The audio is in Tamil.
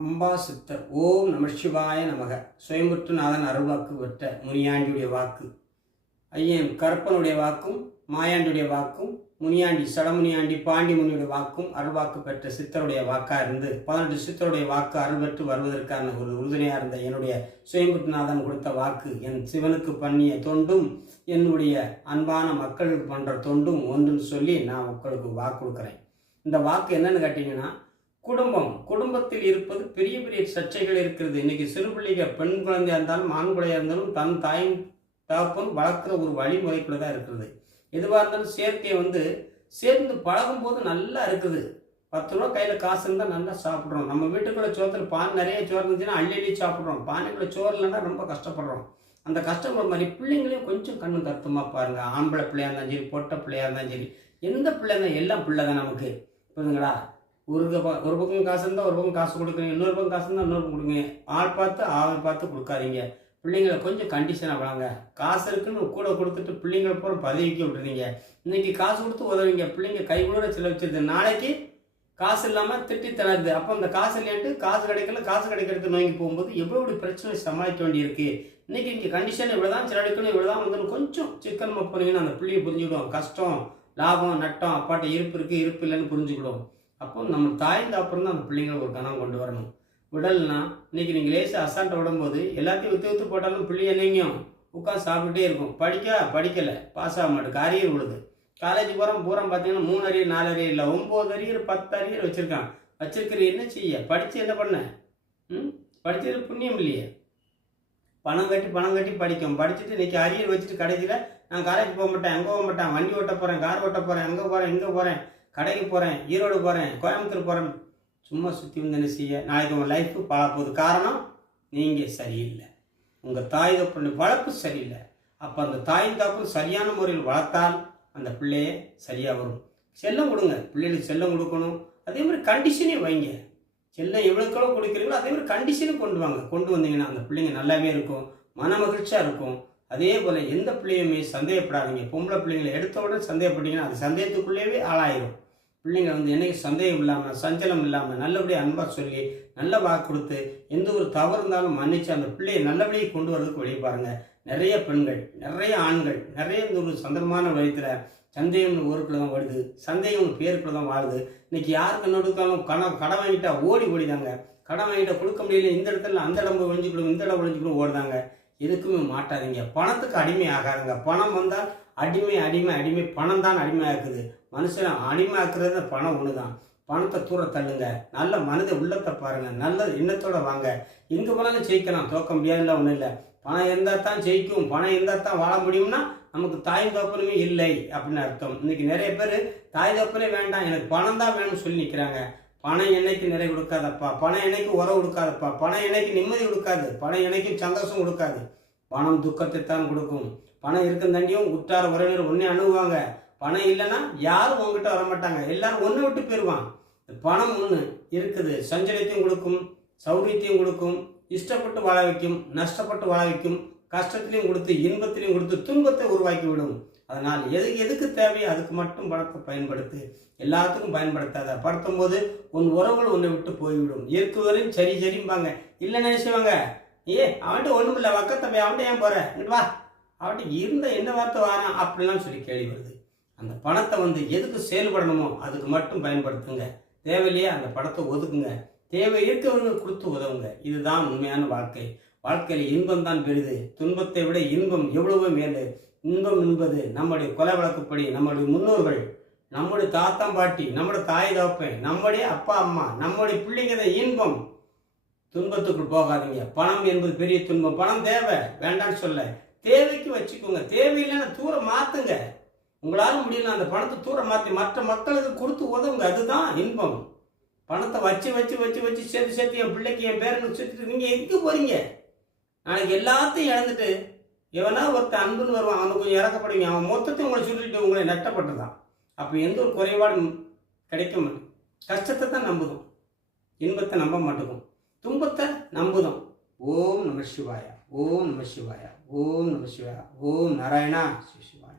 அம்பா சித்தர் ஓம் நம சிவாய நமக. சுயம்புற்றுநாதன் அருள்வாக்கு பெற்ற முனியாண்டியுடைய வாக்கு, ஐயன் கருப்பனுடைய வாக்கும் மாயாண்டியுடைய வாக்கும் முனியாண்டி சடமுனியாண்டி பாண்டி முனியுடைய வாக்கும் அருள்வாக்கு பெற்ற சித்தருடைய வாக்காக இருந்து 18 சித்தருடைய வாக்கு அருள் பெற்று வருவதற்கான ஒரு உறுதுணையாக இருந்த என்னுடைய சுயம்புற்றுநாதன் கொடுத்த வாக்கு, என் சிவனுக்கு பண்ணிய தொண்டும் என்னுடைய அன்பான மக்களுக்கு பண்ணுற தொண்டும் ஒன்றுன்னு சொல்லி நான் உங்களுக்கு வாக்கு கொடுக்குறேன். இந்த வாக்கு என்னன்னு கேட்டிங்கன்னா, குடும்பத்தில் இருப்பது பெரிய பெரிய சர்ச்சைகள் இருக்கிறது. இன்னைக்கு சிறு பிள்ளைகள், பெண் குழந்தையா இருந்தாலும் ஆண் குழந்தையா இருந்தாலும் தன் தாயின் தகப்பன் வளர்க்குற ஒரு வழிமுறைக்குள்ள தான் இருக்கிறது. எதுவாக இருந்தாலும் சேர்க்கை சேர்ந்து பழகும் போது நல்லா இருக்குது. 10 ரூபா கையில் காசு இருந்தால் நல்லா சாப்பிட்றோம். நம்ம வீட்டுக்குள்ள சோத்தில் பான் நிறைய சோறு இருந்துச்சுன்னா அள்ளி சாப்பிட்றோம். பானைக்குள்ள சோறு இல்லைன்னா ரொம்ப கஷ்டப்படுறோம். அந்த கஷ்டப்படுற மாதிரி பிள்ளைங்களையும் கொஞ்சம் கண்ணு கருத்துமா பாருங்க. ஆம்பளை பிள்ளையா இருந்தாலும் சரி, பொட்டை பிள்ளையா இருந்தாலும் சரி, எந்த பிள்ளை தான் எல்லாம் பிள்ளை தான் நமக்கு. புரியுதுங்களா? ஒரு பக்கம் காசு இருந்தால் ஒரு பக்கம் காசு கொடுக்குறீங்க, இன்னொரு பக்கம் காசு இருந்தால் இன்னொரு பக்கம் கொடுங்க. ஆள் பார்த்து ஆள் பார்த்து கொடுக்காதீங்க. பிள்ளைங்களை கொஞ்சம் கண்டிஷனாக வளங்க. காசு இருக்குன்னு கூட கொடுத்துட்டு பிள்ளைங்களை பூரா பதவிக்கு விட்டுறீங்க. இன்னைக்கு காசு கொடுத்து உதவுங்க, பிள்ளைங்க கை கூட செலவச்சிருது. நாளைக்கு காசு இல்லாமல் திட்டி தராது. அப்போ அந்த காசு இல்லைன்ட்டு காசு கிடைக்கிறது நோங்கி போகும்போது எவ்வளோ பிரச்சனை சமாளிக்க வேண்டியிருக்கு. இன்னைக்கு இங்கே கண்டிஷன் இவ்வளோதான் செலவழிக்கணும், இவ்வளோதான் வந்து கொஞ்சம் சிக்கனமாக போனீங்கன்னா அந்த பிள்ளையை புரிஞ்சுக்கிடும். கஷ்டம் லாபம் நட்டம் அப்பாட்ட இருப்பு இருக்குது இருப்பு இல்லைன்னு புரிஞ்சுக்கிடும். அப்போ நம்ம தாய்ந்த அப்புறம் தான் அந்த பிள்ளைங்களை ஒரு கணம் கொண்டு வரணும். விடல்னா இன்னைக்கு நீங்கள் லேசாக அசால்ட்டை விடும்போது எல்லாத்தையும் விற்று போட்டாலும் பிள்ளை என்னையும் உட்காந்து சாப்பிட்டுட்டே இருக்கும். படிக்கலை, பாஸ் ஆக மாட்டேங்குது, அரியர் விழுது. காலேஜ் பூரா பார்த்தீங்கன்னா 3 அரியர் 4 அரியர் இல்லை, 9 அரியர் 10 அரியர் வச்சிருக்கிற என்ன செய்ய? படித்து என்ன பண்ண? படித்தது புண்ணியம் இல்லையே. பணம் கட்டி படிக்கும். படிச்சுட்டு இன்னைக்கு அரியர் வச்சுட்டு கடைசியில் நான் காலேஜ் போக மாட்டேன், அங்கே போக மாட்டேன், வண்டி ஓட்ட போகிறேன், கார் ஓட்ட போகிறேன், அங்கே போகிறேன், இங்கே போகிறேன், கடைக்கு போகிறேன், ஈரோடு போகிறேன், கோயம்புத்தூர் போகிறேன், சும்மா சுற்றி வந்து என்ன செய்ய? நாளைக்கு உங்கள் லைஃப்பு போகுது. காரணம் நீங்கள் சரியில்லை, உங்கள் தாய் தப்பு வளர்ப்பு சரியில்லை. அப்போ அந்த தாய் தப்பு சரியான முறையில் வளர்த்தால் அந்த பிள்ளையே சரியாக வரும். செல்லம் கொடுங்க, பிள்ளைகளுக்கு செல்லம் கொடுக்கணும். அதே மாதிரி கண்டிஷனையும் வைங்க. செல்லம் எவ்வளோக்களோ கொடுக்குறீங்களோ அதே மாதிரி கண்டிஷனும் கொண்டு வந்தீங்கன்னா அந்த பிள்ளைங்க நல்லாவே இருக்கும், மன மகிழ்ச்சியாக இருக்கும். அதே போல் எந்த பிள்ளையுமே சந்தேகப்படாதீங்க. பொம்பளை பிள்ளைங்களை எடுத்த உடனே சந்தேகப்பட்டீங்கன்னா அது சந்தேகத்துக்குள்ளேயே ஆளாயிரும். பிள்ளைங்க என்னைக்கு சந்தேகம் இல்லாமல் சஞ்சலம் இல்லாமல் நல்லபடியாக அன்பாக சொல்லி நல்ல வாக்கு கொடுத்து எந்த ஒரு தவறு இருந்தாலும் மன்னிச்சு அந்த பிள்ளையை நல்லபடியாக கொண்டு வரதுக்கு வழி பாருங்கள். நிறைய பெண்கள், நிறைய ஆண்கள், நிறைய இந்த ஒரு சந்தர்ப்பமான வயத்தில் சந்தேகம் ஊருக்குள்ள தான் வருது, சந்தேகம் பேருக்குள்ள தான் வாழுது. இன்னைக்கு யாருக்கு நடுக்காலும் கடன் வாங்கிட்டா ஓடிதாங்க. கடன் வாங்கிட்டா கொடுக்க முடியல, இந்த இடத்துல அந்த இடம் ஒழிஞ்சுக்கணும், இந்த இடம் ஒழிஞ்சுக்கணும் ஓடுதாங்க. எதுக்குமே மாட்டாதீங்க. பணத்துக்கு அடிமை ஆகாதுங்க. பணம் வந்தால் அடிமை பணம் தான் அடிமையாக்குது. மனுஷனை அடிமையாக்குறது பணம் ஒன்று தான். பணத்தை தூர தள்ளுங்க. நல்ல மனித உள்ளத்தை பாருங்க, நல்ல எண்ணத்தோட வாங்க. எங்கே போனாலும் ஜெயிக்கலாம், தோக்க முடியாதுல ஒன்றும் இல்லை. பணம் இருந்தால் தான் ஜெயிக்கும், பணம் இருந்தால் தான் வாழ முடியும்னா நமக்கு தாய் தோப்பனுமே இல்லை அப்படின்னு அர்த்தம். இன்னைக்கு நிறைய பேர் தாய் தோப்பனே வேண்டாம், எனக்கு பணம் தான் வேணும்னு சொல்லி நிற்கிறாங்க. பணம் என்னைக்கு நிறைய கொடுக்காதப்பா, பணம் என்னைக்கு உறவு கொடுக்காதப்பா, பணம் என்னைக்கு நிம்மதி கொடுக்காது, பணம் என்னைக்கு சந்தோஷம் கொடுக்காது. பணம் துக்கத்தை தான் கொடுக்கும். பணம் இருக்கும் தண்டியும் உற்றார உறவினர் ஒன்றே அணுகுவாங்க. பணம் இல்லைன்னா யாரும் உங்ககிட்ட வரமாட்டாங்க, எல்லாரும் ஒன்று விட்டு போயிடுவான். பணம் ஒன்று இருக்குது, சஞ்சலத்தையும் கொடுக்கும், சௌரியத்தையும் கொடுக்கும், இஷ்டப்பட்டு வாழ வைக்கும், நஷ்டப்பட்டு வாழ வைக்கும், கஷ்டத்திலையும் கொடுத்து இன்பத்திலையும் கொடுத்து துன்பத்தை உருவாக்கி விடும். அதனால் எதுக்கு தேவையோ அதுக்கு மட்டும் பணத்தை பயன்படுத்து, எல்லாத்துக்கும் பயன்படுத்தாத. படுத்தும் போது உன் உறவுகள் உன்னை விட்டு போய்விடும். இருக்குவரையும் சரிம்பாங்க. இல்லைன்னு நினைச்சுவாங்க, அவன்கிட்ட ஒன்றும் இல்லை, வக்கத்தம்பி அவன்கிட்ட ஏன் போற, வா, அவன்கிட்ட இருந்த என்ன வார்த்தை வாரான் அப்படிலாம் சொல்லி கேள்வி வருது. அந்த பணத்தை எதுக்கு செயல்படணுமோ அதுக்கு மட்டும் பயன்படுத்துங்க. தேவையில்லையே அந்த பணத்தை ஒதுக்குங்க. தேவை இருக்கவங்க கொடுத்து உதவுங்க. இதுதான் உண்மையான வாழ்க்கை. வாழ்க்கையில் இன்பம் தான் பெரிது, துன்பத்தை விட இன்பம் எவ்வளவோ மேலு. இன்பம் என்பது நம்முடைய கொலை வழக்குப்படி நம்முடைய முன்னோர்கள், நம்முடைய தாத்தா பாட்டி, நம்முடைய தாய் தகப்பன், நம்முடைய அப்பா அம்மா, நம்முடைய பிள்ளைங்க தான் இன்பம். துன்பத்துக்குள் போகாதீங்க. பணம் என்பது பெரிய துன்பம். பணம் தேவை, வேண்டான்னு சொல்ல, தேவைக்கு வச்சுக்கோங்க. தேவையில்லைன்னா தூரம் மாத்துங்க. உங்களால் முடியல அந்த பணத்தை தூரம் மாற்றி மற்ற மக்களுக்கு கொடுத்து உதவுங்க. அதுதான் இன்பம். பணத்தை வச்சு சேர்த்து என் பிள்ளைக்கு என் பேரனுக்கு சுற்றிட்டு நீங்கள் எங்கே போறீங்க? நாளைக்கு எல்லாத்தையும் இழந்துட்டு எவனா ஒருத்தர் அன்புன்னு வருவான், அவனுக்கு கொஞ்சம் இறக்கப்படுவீங்க. அவன் மொத்தத்தையும் உங்களை சுற்றிட்டு உங்களை நட்டப்பட்டுதான். அப்போ எந்த ஒரு குறைபாடும் கிடைக்க மாட்டேன். கஷ்டத்தை தான் நம்புதும், இன்பத்தை நம்ப மாட்டேங்கும், துன்பத்தை நம்புதும். ஓம் நம சிவாயா, ஓம் நம சிவாயா, ஓம் நம சிவாயா, ஓம் நாராயணா சிவாயா.